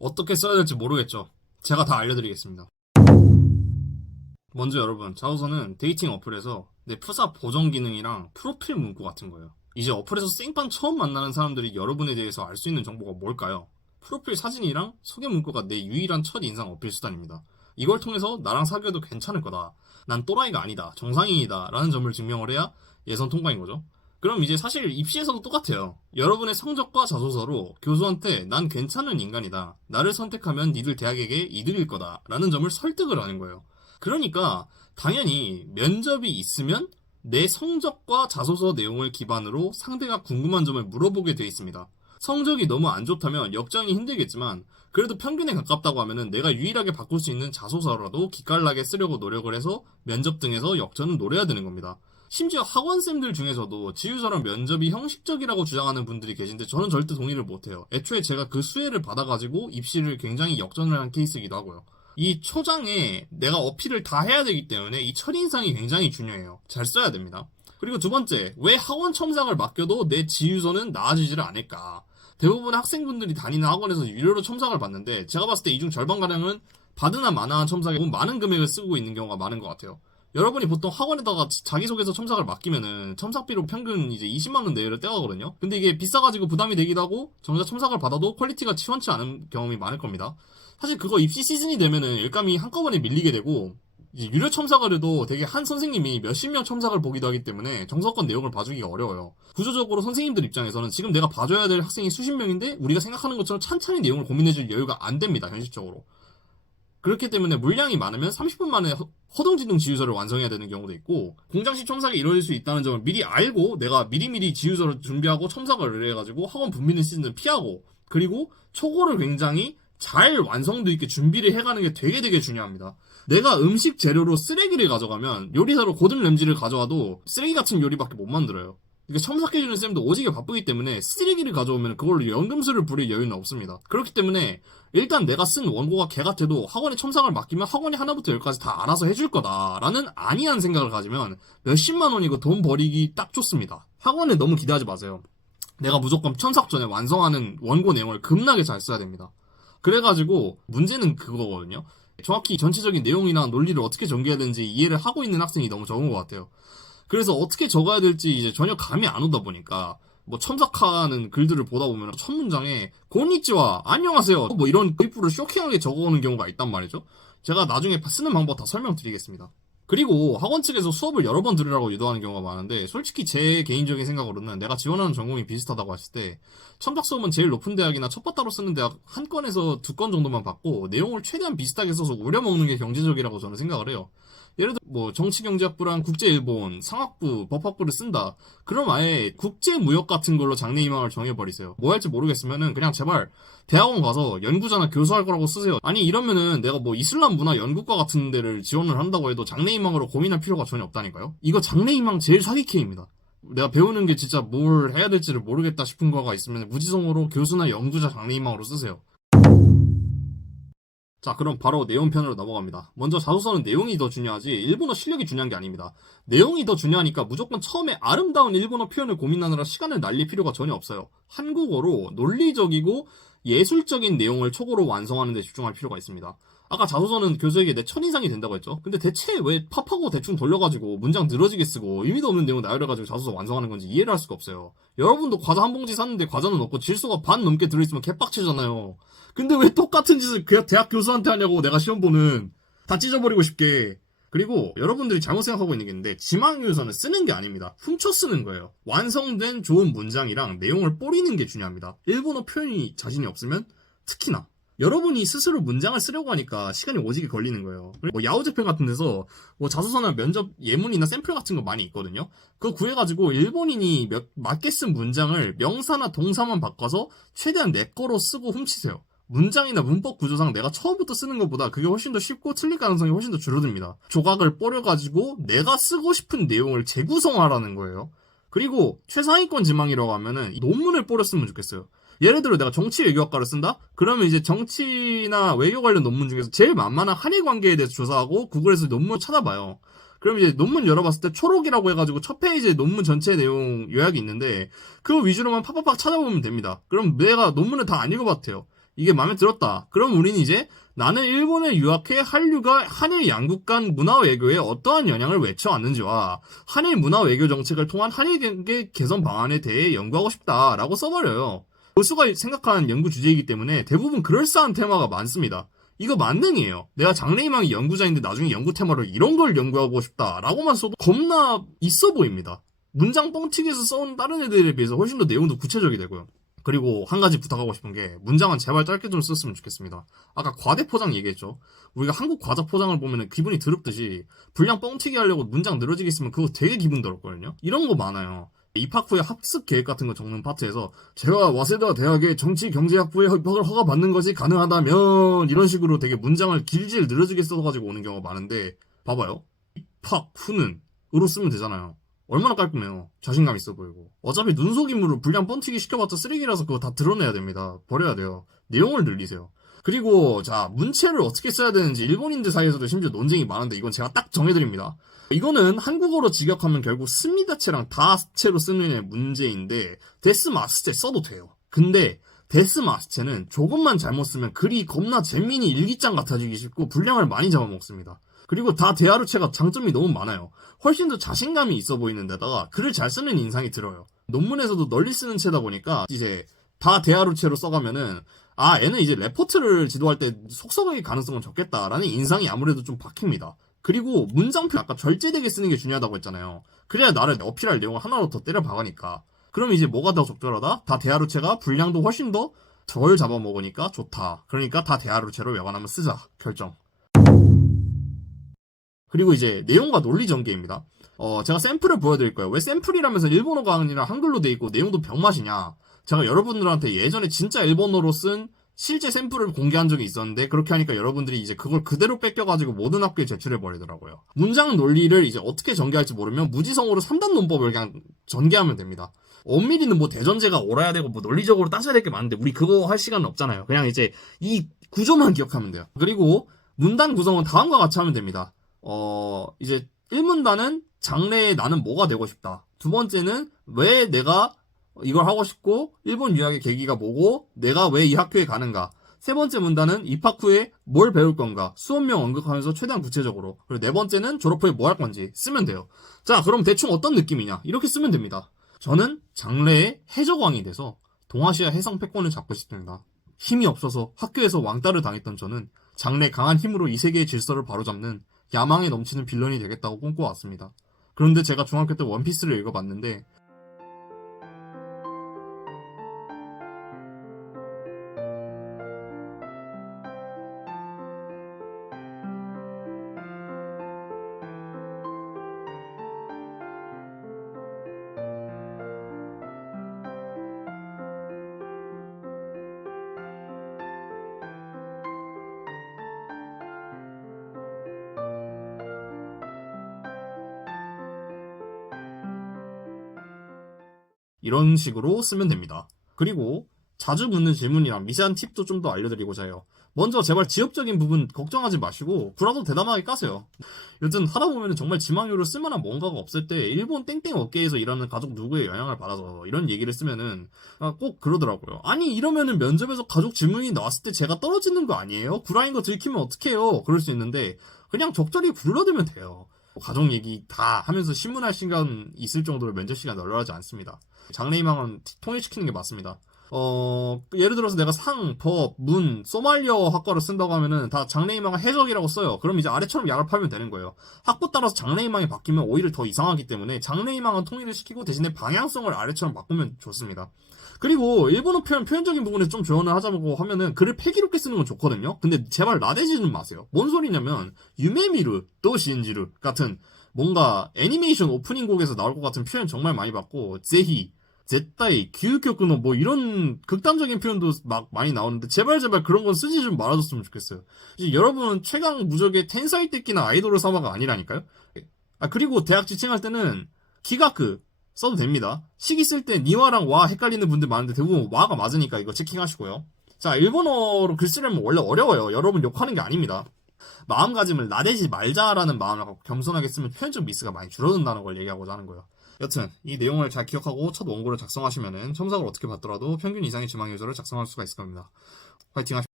어떻게 써야 될지 모르겠죠. 제가 다 알려드리겠습니다. 먼저 여러분, 자소서는 데이팅 어플에서 내 프사 보정 기능이랑 프로필 문구 같은 거예요. 이제 어플에서 생판 처음 만나는 사람들이 여러분에 대해서 알 수 있는 정보가 뭘까요? 프로필 사진이랑 소개 문구가 내 유일한 첫 인상 어필 수단입니다. 이걸 통해서 나랑 사귀어도 괜찮을 거다. 난 또라이가 아니다. 정상인이다. 라는 점을 증명을 해야 예선 통과인 거죠. 그럼 이제 사실 입시에서도 똑같아요. 여러분의 성적과 자소서로 교수한테 난 괜찮은 인간이다. 나를 선택하면 니들 대학에게 이득일 거다. 라는 점을 설득을 하는 거예요. 그러니까 당연히 면접이 있으면 내 성적과 자소서 내용을 기반으로 상대가 궁금한 점을 물어보게 돼 있습니다. 성적이 너무 안 좋다면 역전이 힘들겠지만 그래도 평균에 가깝다고 하면은 내가 유일하게 바꿀 수 있는 자소서라도 기깔나게 쓰려고 노력을 해서 면접 등에서 역전을 노려야 되는 겁니다. 심지어 학원쌤들 중에서도 지유서랑 면접이 형식적이라고 주장하는 분들이 계신데 저는 절대 동의를 못해요. 애초에 제가 그 수혜를 받아가지고 입시를 굉장히 역전을 한 케이스이기도 하고요. 이 초장에 내가 어필을 다 해야 되기 때문에 이 첫인상이 굉장히 중요해요. 잘 써야 됩니다. 그리고 두 번째, 왜 학원 첨삭을 맡겨도 내 지유서는 나아지지를 않을까? 대부분 학생분들이 다니는 학원에서 유료로 첨삭을 받는데 제가 봤을 때 이 중 절반가량은 받으나 마나한 첨삭에 많은 금액을 쓰고 있는 경우가 많은 것 같아요. 여러분이 보통 학원에다가 자기소개서 첨삭을 맡기면은 첨삭비로 평균 이제 20만원 내외를 떼가거든요. 근데 이게 비싸가지고 부담이 되기도 하고 정작 첨삭을 받아도 퀄리티가 시원치 않은 경험이 많을 겁니다. 사실 그거 입시 시즌이 되면은 일감이 한꺼번에 밀리게 되고 이제 유료 첨삭을 해도 되게 한 선생님이 몇십 명 첨삭을 보기도 하기 때문에 정석권 내용을 봐주기가 어려워요. 구조적으로 선생님들 입장에서는 지금 내가 봐줘야 될 학생이 수십 명인데 우리가 생각하는 것처럼 찬찬히 내용을 고민해줄 여유가 안 됩니다. 현실적으로. 그렇기 때문에 물량이 많으면 30분 만에 허둥지둥 지유서를 완성해야 되는 경우도 있고 공장식 첨삭이 이루어질 수 있다는 점을 미리 알고 내가 미리미리 지유서를 준비하고 첨삭을 해가지고 학원 분비는 시즌을 피하고 그리고 초고를 굉장히 잘 완성도 있게 준비를 해가는 게 되게 중요합니다. 내가 음식 재료로 쓰레기를 가져가면 요리사로 고든 램지를 가져와도 쓰레기 같은 요리밖에 못 만들어요. 그러니까 첨삭해주는 쌤도 오지게 바쁘기 때문에 쓰레기를 가져오면 그걸로 연금술을 부릴 여유는 없습니다. 그렇기 때문에 일단 내가 쓴 원고가 개 같아도 학원에 첨삭을 맡기면 학원이 하나부터 열까지 다 알아서 해줄 거다라는 안이한 생각을 가지면 몇십만 원이고 돈 버리기 딱 좋습니다. 학원에 너무 기대하지 마세요. 내가 무조건 첨삭 전에 완성하는 원고 내용을 급나게 잘 써야 됩니다. 그래가지고 문제는 그거거든요. 정확히 전체적인 내용이나 논리를 어떻게 전개해야 되는지 이해를 하고 있는 학생이 너무 적은 것 같아요. 그래서 어떻게 적어야 될지 이제 전혀 감이 안 오다 보니까 뭐 첨삭하는 글들을 보다 보면 첫 문장에 곤니치와 안녕하세요 뭐 이런 글프를 쇼킹하게 적어오는 경우가 있단 말이죠. 제가 나중에 쓰는 방법 다 설명드리겠습니다. 그리고 학원 측에서 수업을 여러 번 들으라고 유도하는 경우가 많은데 솔직히 제 개인적인 생각으로는 내가 지원하는 전공이 비슷하다고 했을 때 첨삭 수업은 제일 높은 대학이나 첫바따로 쓰는 대학 한 건에서 두 건 정도만 받고 내용을 최대한 비슷하게 써서 우려먹는 게 경제적이라고 저는 생각을 해요. 예를 들어 뭐 정치경제학부랑 국제일본, 상학부, 법학부를 쓴다. 그럼 아예 국제무역 같은 걸로 장래희망을 정해버리세요. 뭐 할지 모르겠으면은 그냥 제발 대학원 가서 연구자나 교수할 거라고 쓰세요. 아니 이러면은 내가 뭐 이슬람 문화 연구과 같은 데를 지원을 한다고 해도 장래희망으로 고민할 필요가 전혀 없다니까요. 이거 장래희망 제일 사기 K입니다. 내가 배우는 게 진짜 뭘 해야 될지를 모르겠다 싶은 거가 있으면 무지성으로 교수나 연구자 장래희망으로 쓰세요. 자, 그럼 바로 내용편으로 넘어갑니다. 먼저 자소서는 내용이 더 중요하지 일본어 실력이 중요한 게 아닙니다. 내용이 더 중요하니까 무조건 처음에 아름다운 일본어 표현을 고민하느라 시간을 날릴 필요가 전혀 없어요. 한국어로 논리적이고 예술적인 내용을 초고로 완성하는 데 집중할 필요가 있습니다. 아까 자소서는 교수에게 내 첫인상이 된다고 했죠. 근데 대체 왜 팝하고 대충 돌려가지고 문장 늘어지게 쓰고 의미도 없는 내용 나열해가지고 자소서 완성하는 건지 이해를 할 수가 없어요. 여러분도 과자 한 봉지 샀는데 과자는 없고 질소가 반 넘게 들어있으면 개빡치잖아요. 근데 왜 똑같은 짓을 그 대학 교수한테 하냐고 내가 시험 보는 다 찢어버리고 싶게. 그리고 여러분들이 잘못 생각하고 있는 게 있는데 지망유서는 쓰는 게 아닙니다. 훔쳐 쓰는 거예요. 완성된 좋은 문장이랑 내용을 뿌리는 게 중요합니다. 일본어 표현이 자신이 없으면 특히나 여러분이 스스로 문장을 쓰려고 하니까 시간이 오지게 걸리는 거예요. 뭐 야후재팬 같은 데서 뭐 자소서나 면접 예문이나 샘플 같은 거 많이 있거든요. 그거 구해가지고 일본인이 맞게 쓴 문장을 명사나 동사만 바꿔서 최대한 내 거로 쓰고 훔치세요. 문장이나 문법 구조상 내가 처음부터 쓰는 것보다 그게 훨씬 더 쉽고 틀릴 가능성이 훨씬 더 줄어듭니다. 조각을 뽀려가지고 내가 쓰고 싶은 내용을 재구성하라는 거예요. 그리고 최상위권 지망이라고 하면은 논문을 뽀렸으면 좋겠어요. 예를 들어 내가 정치 외교학과를 쓴다? 그러면 이제 정치나 외교 관련 논문 중에서 제일 만만한 한일 관계에 대해서 조사하고 구글에서 논문을 찾아봐요. 그럼 이제 논문 열어봤을 때 초록이라고 해가지고 첫 페이지에 논문 전체 내용 요약이 있는데 그 위주로만 팍팍팍 찾아보면 됩니다. 그럼 내가 논문을 다 안 읽어봐도 돼요. 이게 마음에 들었다. 그럼 우리는 이제 나는 일본에 유학해 한류가 한일 양국 간 문화 외교에 어떠한 영향을 외쳐왔는지와 한일 문화 외교 정책을 통한 한일 관계 개선 방안에 대해 연구하고 싶다라고 써버려요. 교수가 생각하는 연구 주제이기 때문에 대부분 그럴싸한 테마가 많습니다. 이거 만능이에요. 내가 장래희망이 연구자인데 나중에 연구 테마로 이런 걸 연구하고 싶다라고만 써도 겁나 있어 보입니다. 문장 뻥튀기해서 써온 다른 애들에 비해서 훨씬 더 내용도 구체적이 되고요. 그리고 한 가지 부탁하고 싶은 게 문장은 제발 짧게 좀 썼으면 좋겠습니다. 아까 과대 포장 얘기했죠. 우리가 한국 과자 포장을 보면 기분이 더럽듯이 분량 뻥튀기 하려고 문장 늘어지게 쓰면 그거 되게 기분 더럽거든요. 이런 거 많아요. 입학 후에 학습 계획 같은 거 적는 파트에서 제가 와세다 대학의 정치경제학부에 입학을 허가받는 것이 가능하다면 이런 식으로 되게 문장을 길질 늘어지게 써가지고 오는 경우가 많은데 봐봐요. 입학 후는 으로 쓰면 되잖아요. 얼마나 깔끔해요. 자신감 있어 보이고. 어차피 눈속임으로 분량 뻥튀기 시켜봤자 쓰레기라서 그거 다 드러내야 됩니다. 버려야 돼요. 내용을 늘리세요. 그리고 자 문체를 어떻게 써야 되는지 일본인들 사이에서도 심지어 논쟁이 많은데 이건 제가 딱 정해드립니다. 이거는 한국어로 직역하면 결국 스미다체랑 다체로 쓰는 문제인데 데스마스체 써도 돼요. 근데 데스마스체는 조금만 잘못 쓰면 글이 겁나 잼민이 일기장 같아지기 쉽고 분량을 많이 잡아먹습니다. 그리고 다 대하루체가 장점이 너무 많아요. 훨씬 더 자신감이 있어 보이는 데다가 글을 잘 쓰는 인상이 들어요. 논문에서도 널리 쓰는 체다 보니까 이제 다 대하루체로 써가면은 얘는 이제 레포트를 지도할 때 속성의 가능성은 적겠다라는 인상이 아무래도 좀 박힙니다. 그리고 문장표 아까 절제되게 쓰는 게 중요하다고 했잖아요. 그래야 나를 어필할 내용을 하나로 더 때려 박으니까. 그럼 이제 뭐가 더 적절하다? 다 대하루체가 분량도 훨씬 더 덜 잡아먹으니까 좋다. 그러니까 다 대하루체로 외관하면 쓰자. 결정. 그리고 이제 내용과 논리 전개입니다. 제가 샘플을 보여드릴 거예요. 왜 샘플이라면서 일본어가 아니라 한글로 돼 있고 내용도 병맛이냐? 제가 여러분들한테 예전에 진짜 일본어로 쓴 실제 샘플을 공개한 적이 있었는데 그렇게 하니까 여러분들이 이제 그걸 그대로 뺏겨가지고 모든 학교에 제출해버리더라고요. 문장 논리를 이제 어떻게 전개할지 모르면 무지성으로 3단 논법을 그냥 전개하면 됩니다. 엄밀히는 뭐 대전제가 옳아야 되고 뭐 논리적으로 따져야 될 게 많은데 우리 그거 할 시간은 없잖아요. 그냥 이제 이 구조만 기억하면 돼요. 그리고 문단 구성은 다음과 같이 하면 됩니다. 이제 1문단은 장래에 나는 뭐가 되고 싶다. 두 번째는 왜 내가 이걸 하고 싶고 일본 유학의 계기가 뭐고 내가 왜 이 학교에 가는가. 세 번째 문단은 입학 후에 뭘 배울 건가 수업명 언급하면서 최대한 구체적으로. 그리고 네 번째는 졸업 후에 뭐 할 건지 쓰면 돼요. 자 그럼 대충 어떤 느낌이냐 이렇게 쓰면 됩니다. 저는 장래에 해적왕이 돼서 동아시아 해상 패권을 잡고 싶습니다. 힘이 없어서 학교에서 왕따를 당했던 저는 장래 강한 힘으로 이 세계의 질서를 바로잡는 야망에 넘치는 빌런이 되겠다고 꿈꿔왔습니다. 그런데 제가 중학교 때 원피스를 읽어봤는데 이런 식으로 쓰면 됩니다. 그리고 자주 묻는 질문이랑 미세한 팁도 좀 더 알려드리고자 해요. 먼저 제발 지엽적인 부분 걱정하지 마시고 구라도 대담하게 까세요. 여튼 하다 보면 정말 지망료를 쓸만한 뭔가가 없을 때 일본 땡땡 업계에서 일하는 가족 누구의 영향을 받아서 이런 얘기를 쓰면은 꼭 그러더라고요. 아니 이러면은 면접에서 가족 질문이 나왔을 때 제가 떨어지는 거 아니에요? 구라인 거 들키면 어떡해요? 그럴 수 있는데 그냥 적절히 불러대면 돼요. 가족 얘기 다 하면서 신문할 시간 있을 정도로 면접 시간 널널하지 않습니다. 장래희망은 통일시키는 게 맞습니다. 예를 들어서 내가 상, 법, 문, 소말리어 학과를 쓴다고 하면은 다 장래희망은 해적이라고 써요. 그럼 이제 아래처럼 약을 팔면 되는 거예요. 학부 따라서 장래희망이 바뀌면 오히려 더 이상하기 때문에 장래희망은 통일을 시키고 대신에 방향성을 아래처럼 바꾸면 좋습니다. 그리고 일본어 표현적인 부분에 좀 조언을 하자고 하면은 글을 패기롭게 쓰는 건 좋거든요. 근데 제발 나대지는 마세요. 뭔 소리냐면 유메미루, 또 신지루 같은 뭔가 애니메이션 오프닝 곡에서 나올 것 같은 표현 정말 많이 봤고 제히, 제타이, 규격노 뭐 이런 극단적인 표현도 막 많이 나오는데 제발 그런 건 쓰지 좀 말아줬으면 좋겠어요. 이제 여러분은 최강 무적의 텐사이 떼끼나 아이돌을 사마가 아니라니까요. 그리고 대학 지칭할 때는 기가크 써도 됩니다. 시기 쓸 때 니와랑 와 헷갈리는 분들 많은데 대부분 와가 맞으니까 이거 체킹하시고요. 자 일본어로 글 쓰려면 원래 어려워요. 여러분 욕하는 게 아닙니다. 마음가짐을 나대지 말자라는 마음을 갖고 겸손하게 쓰면 표현적 미스가 많이 줄어든다는 걸 얘기하고자 하는 거예요. 여튼 이 내용을 잘 기억하고 첫 원고를 작성하시면은 첨삭을 어떻게 받더라도 평균 이상의 지망 요소를 작성할 수가 있을 겁니다. 화이팅 하십시오.